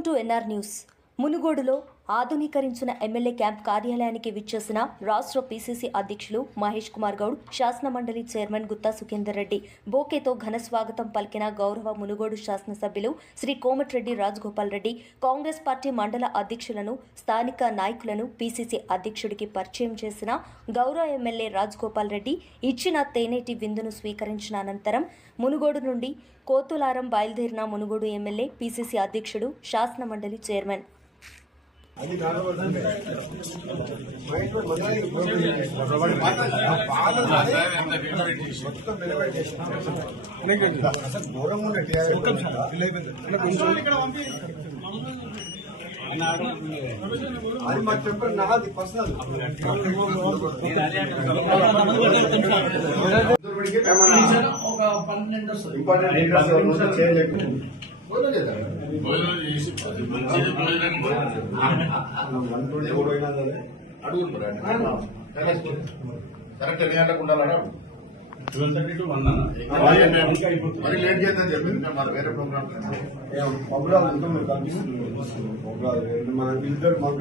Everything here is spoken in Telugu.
Welcome to NR news. మునుగోడులో ఆధునీకరించిన ఎమ్మెల్యే క్యాంప్ కార్యాలయానికి విచ్చేసిన రాష్ట్ర పీసీసీ అధ్యక్షులు మహేష్ కుమార్ గౌడ్, శాసనమండలి చైర్మన్ గుత్తా సుఖేందర్ రెడ్డి బోకేతో ఘన స్వాగతం పలికిన గౌరవ మునుగోడు శాసనసభ్యులు శ్రీ కోమటిరెడ్డి రాజగోపాల్ రెడ్డి కాంగ్రెస్ పార్టీ మండల అధ్యక్షులను, స్థానిక నాయకులను పీసీసీ అధ్యక్షుడికి పరిచయం చేసిన గౌరవ ఎమ్మెల్యే రాజగోపాల్ రెడ్డి ఇచ్చిన తేనేటి విందును స్వీకరించిన అనంతరం మునుగోడు నుండి కోతులారం బయలుదేరిన మునుగోడు ఎమ్మెల్యే, పీసీసీ అధ్యక్షుడు, శాసనమండలి చైర్మన్ అది మా టెంపర్ నాది పర్సనల్ ఒక 12 వస్తుంది ఇంపార్టెంట్ చేయలేదు అడుగు కరెక్ట్ ఎన్ని గంటలకు ఉండాలని 12:30 to 1 మరి లేట్ చేద్దని చెప్పింది. మరి వేరే ప్రోగ్రామ్ ఇద్దరు మగ్గ